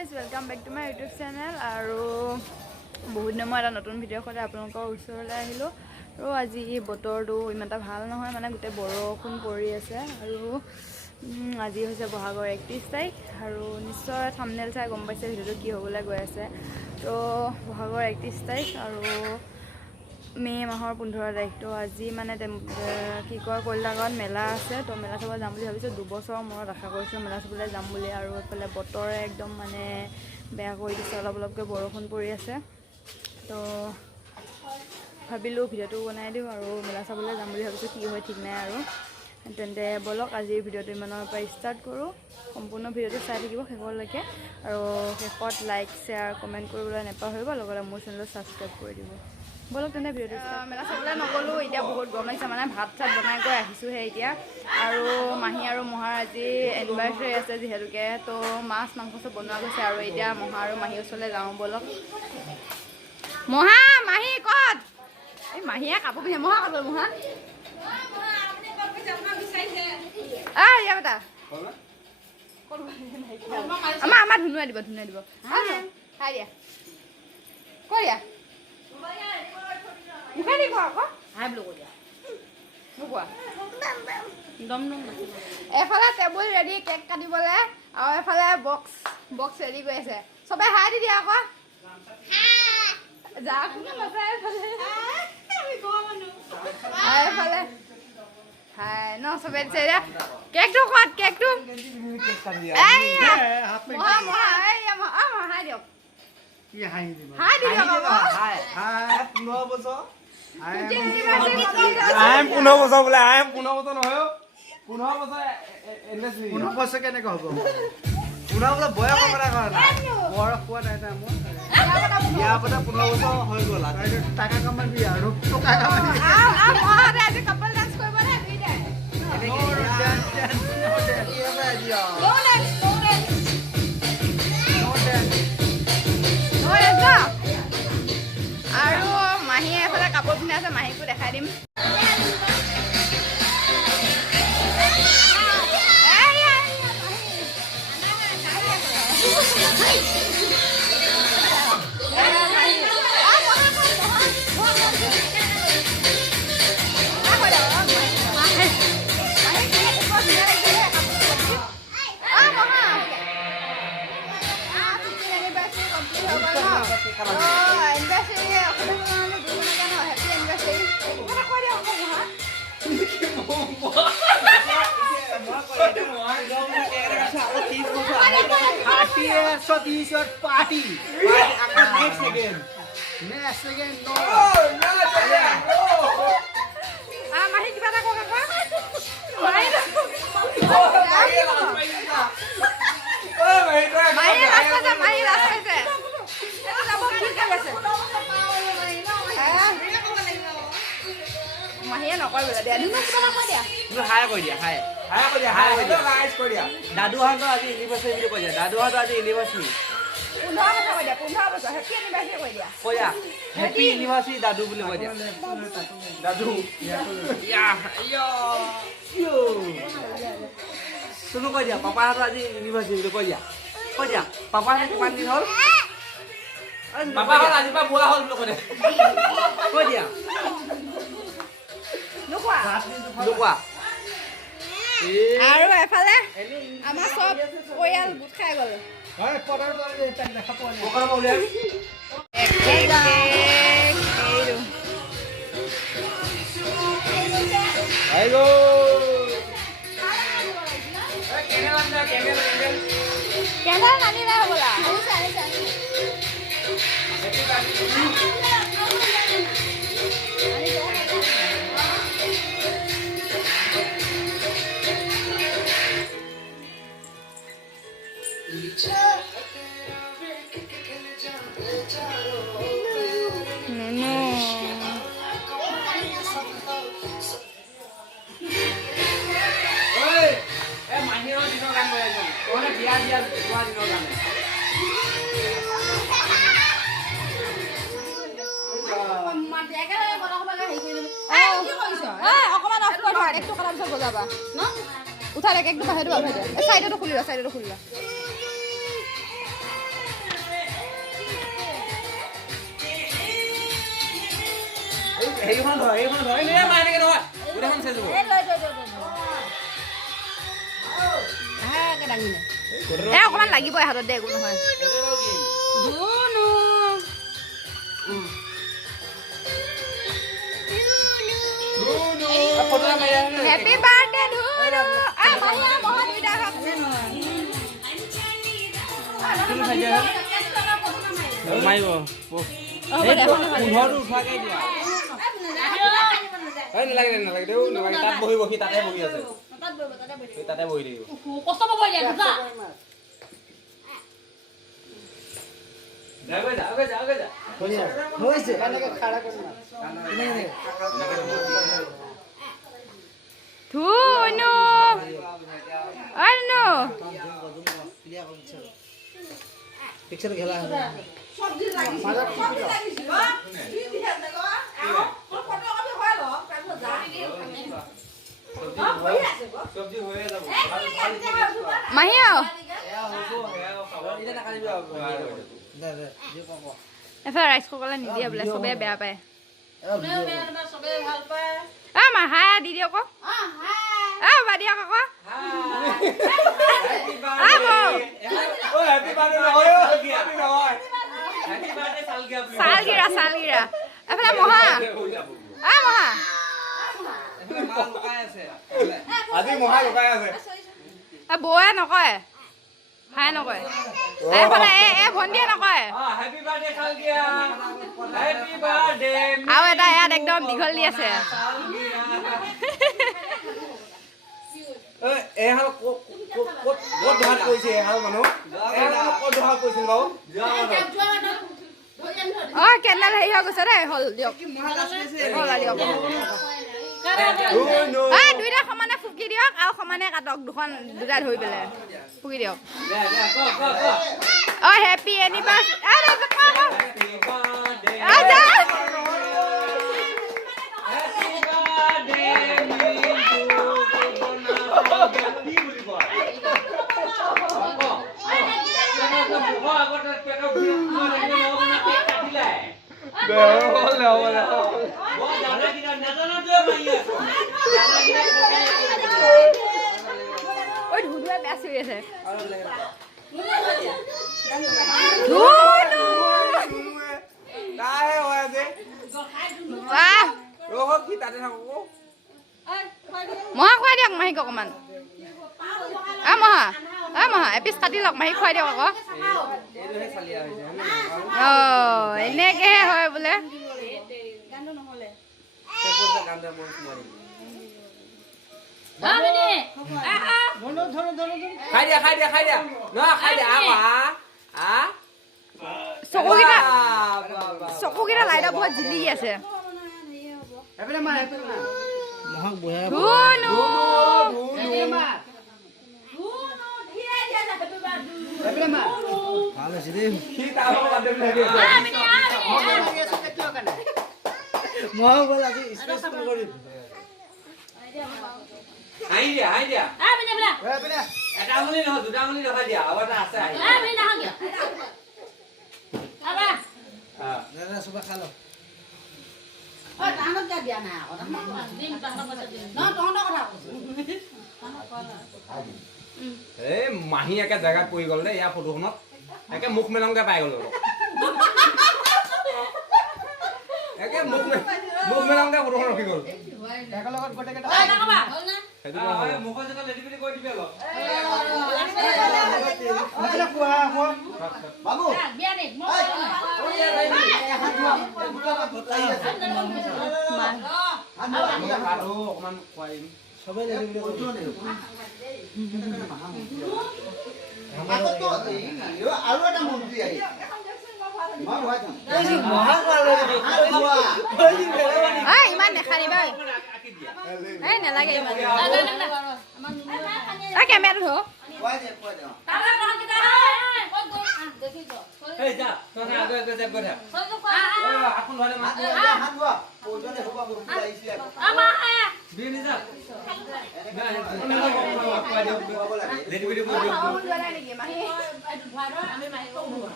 Guys welcome back to my YouTube channel আৰু বহুত দিনৰ মই এটা নতুন ভিডিঅ' সদায় আপোনালোকৰ ওচৰলৈ আহিলোঁ আৰু আজি বতৰটো ইমান এটা ভাল নহয় মানে গোটেই বৰষুণ পৰি আছে আৰু আজি হৈছে বহাগৰ 31 তাৰিখ আৰু নিশ্চয় থাম্বনেল চাই গম পাইছে ভিডিঅ'টো কি হ'বলৈ গৈ আছে তো বহাগৰ 31 তাৰিখ আৰু মে' মাহৰ 15 তাৰিখ তো আজি মানে কি কয় কলিতাগাঁৱত মেলা আছে তো মেলা চাব যাম বুলি ভাবিছোঁ 2 বছৰৰ মূৰত আশা কৰিছোঁ মেলা চাবলৈ যাম বুলি আৰু এইফালে বতৰে একদম মানে বেয়া কৰি দিছে অলপ অলপকৈ বৰষুণ পৰি আছে তো ভাবিলোঁ ভিডিঅ'টো বনাই দিওঁ আৰু মেলা চাবলৈ যাম বুলি ভাবিছোঁ কি হয় ঠিক নাই আৰু তেন্তে বলক আজিৰ ভিডিঅ'টো ইমানৰ পৰা ষ্টাৰ্ট কৰোঁ সম্পূৰ্ণ ভিডিঅ'টো চাই থাকিব শেষলৈকে আৰু শেষত লাইক শ্বেয়াৰ কমেণ্ট কৰিবলৈ নাপাহৰিব লগতে মোৰ চেনেলটো ছাবস্ক্ৰাইব কৰি দিব বলক তেন্তে ভিডিঅ'টো মেলা চাবলৈ নগ'লোঁ এতিয়া বহুত গৰম লাগিছে মানে ভাত চাত বনাই গৈ আহিছোঁহে এতিয়া আৰু মাহী আৰু মহাৰ আজি এনিভাৰ্চাৰী আছে যিহেতুকে তো মাছ মাংস চব বনোৱা গৈছে আৰু এতিয়া মহা আৰু মাহীৰ ওচৰলৈ যাওঁ বলক মহা মাহী ক'ত এই মাহীয়ে কাপোৰ পিন্ধে মহা ক'ত মহা ইয়া বেটা আমাৰ ধুনুৱাই দিব হাই দিয়া কৈ দিয়া মুখে দিব আকৌ হাই বুলি কৈ দিয়া নোকোৱা দম দম এফালে টেবুল ৰেডি কেক কাটিবলৈ আৰু এফালে বক্স ৰেডি কৰি আছে চবে হাই দি দিয়া আকৌ যা কোনে নাচাই এফালে হাই ন চবে দিছে এতিয়া কেকটো ক'ত কেকটো হাই দিয়ক হাই দিয়ক আৰু মাহীয়ে এফালে কাপোৰ পিন্ধি আছে মাহীকো দেখাই দিম Party next again. No. মাহী কিবা এটা কওক আকৌ মাহীয়ে নকয় বোলে দিয়া হাই কৈ দিয়া হাই দাদুহঁতৰ আজি ইউনিভাৰ্চিটি বুলি কৈ দিয়া দাদুহঁতৰ আজি ইউনিভাৰ্চিটি 15 বছৰ হেপী এনিভাৰ্চাৰী কৈ দিয়া কৈ দিয়া হেপী ইউনিভাৰ্চিটি দাদু বুলি কৈ দিয়া দাদু শুনো কৈ দিয়া পাপাহঁতৰ আজি ইউনিভাৰ্চিটি বুলি কৈ দিয়া পাপাহঁতৰ কিমান দিন হ'ল পাপাহঁত আজিৰ পৰা বুঢ়া হ'ল বুলি কৈ দিয়া নোকোৱা আৰু এফালে আমাৰ চব পৰিয়াল গোট খাই গ'ল কেমেৰা নানি নাই হ'বলা উঠা দে কেকটো বাহিৰটো খুলি ল এইখন ধৰ এই মাৰ এনেকে নহয় গোটেইখন চেজ হ'ব অকণমান লাগিবই হাতত দে একো নহয় হেপী বাৰ্থডে ধুনু মাৰিব পোন্ধৰটো উঠাকৈ দিয়া নালাগে নালাগে দেউ নালাগে তাত বহিব সি তাতে বহি আছে তাতে বহি থাকিব কষ্ট পাব এতিয়া ধুনু অনু পিকচার খেলা মাহী এফালে ৰাইচ কুকাৰলৈ নিদিয়ে বোলে চবেই বেয়া পায় মাহা দি দিয়ক বা দিয়ক আকৌ চালগিৰা এফালে মহা মহা আজি মহা লুকাই আছে বৌয়ে নকয় হাই নকয় এইফালে ভণ্টিয়ে নকয় আৰু এটা ইয়াত একদম দীঘল দি আছে কেণ্ডেল হেৰি হৈ গৈছে দেই হ'ল দিয়ক দুইটা সমানে ফুকি দিয়ক আৰু সমানে কাটক দুটা ধৰি পেলাই ফুকি দিয়ক হেপী ধুনুৱে বেয়া চুই আছে মহা খুৱাই দিয়ক মাহীক অকণমান মহা এপিচ কাটি লওক মাহীক খুৱাই দিয়ক আকৌ এনেকেহে হয় বোলে চকুকেইটা লাইটৰ বহুত জিলি আছে মাহী একে জেগাত পৰি গ'ল দেই ইয়াৰ ফটোখনত একে মুখ মেলংকে পাই গ'ল একে মুখ মেলংকে ফটোখন ৰখি গ'ল অকমান খুৱাই সবাই আৰু এটা মন্ত্ৰী আহি ইমান নেখানিবা নালাগে কেমেৰাটো ধৰ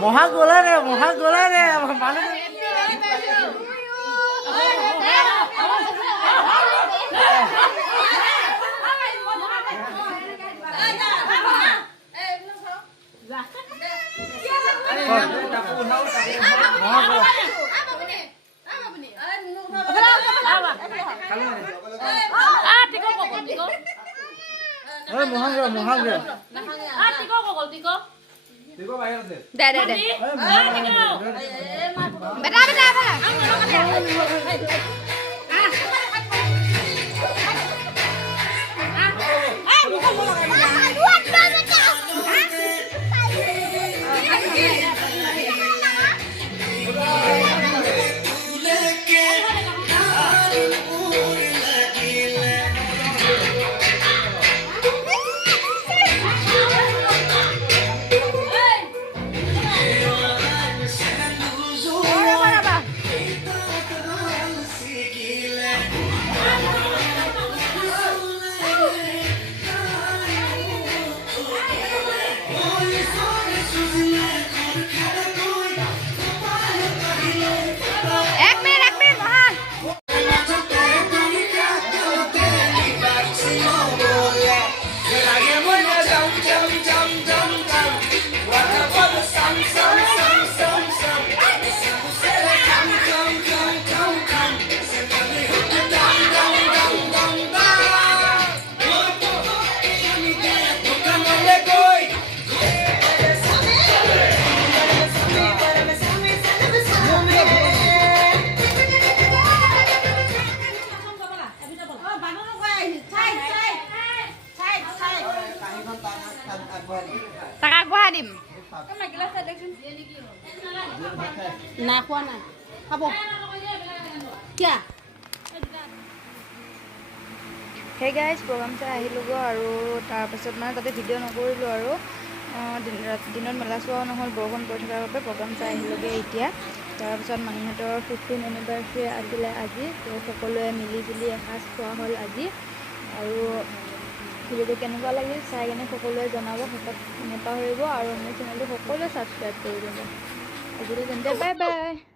মহা গলা ৰে মানুহ তাক আগবঢ়াই দিম নাই খোৱা নাই খাব কিয়া সেই গাইজ প্ৰগ্ৰাম চাই আহিলোগৈ আৰু তাৰপাছত মানে তাতে ভিডিঅ' নকৰিলোঁ আৰু দিনত মেলা চোৱাও নহ'ল বৰষুণ পৰি থকাৰ বাবে প্ৰগ্ৰাম চাই আহিলোগৈ এতিয়া তাৰপিছত মাহীহঁতৰ 15 এনিভাৰ্চেৰী আছিলে আজি তো সকলোৱে মিলি জুলি এসাঁজ খোৱা হ'ল আজি আৰু ভিডিঅ'টো কেনেকুৱা লাগিল চাই কিনে সকলোৱে জনাব শেষত নাপাহৰিব আৰু মোৰ চেনেলটো সকলোৱে ছাবস্ক্ৰাইব কৰি দিব আজিলৈ তেন্তে বাই বাই